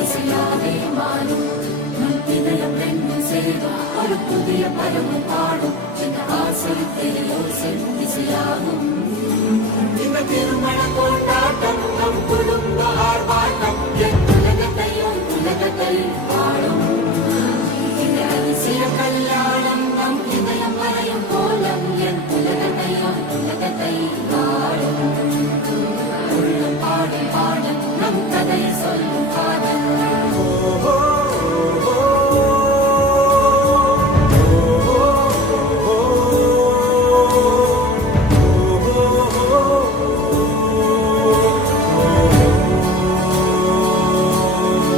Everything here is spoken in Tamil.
இசையாவே மாறும் நம் இதயம் ரெண்டும் சேரும் ஒரு புதிய பருவம் பாடும் இந்த ஆசை தெரியோசை இசையாகும் இந்த திருமண கொண்டாட்டம் நம் குடும்ப ஆர்ப்பாட்டம்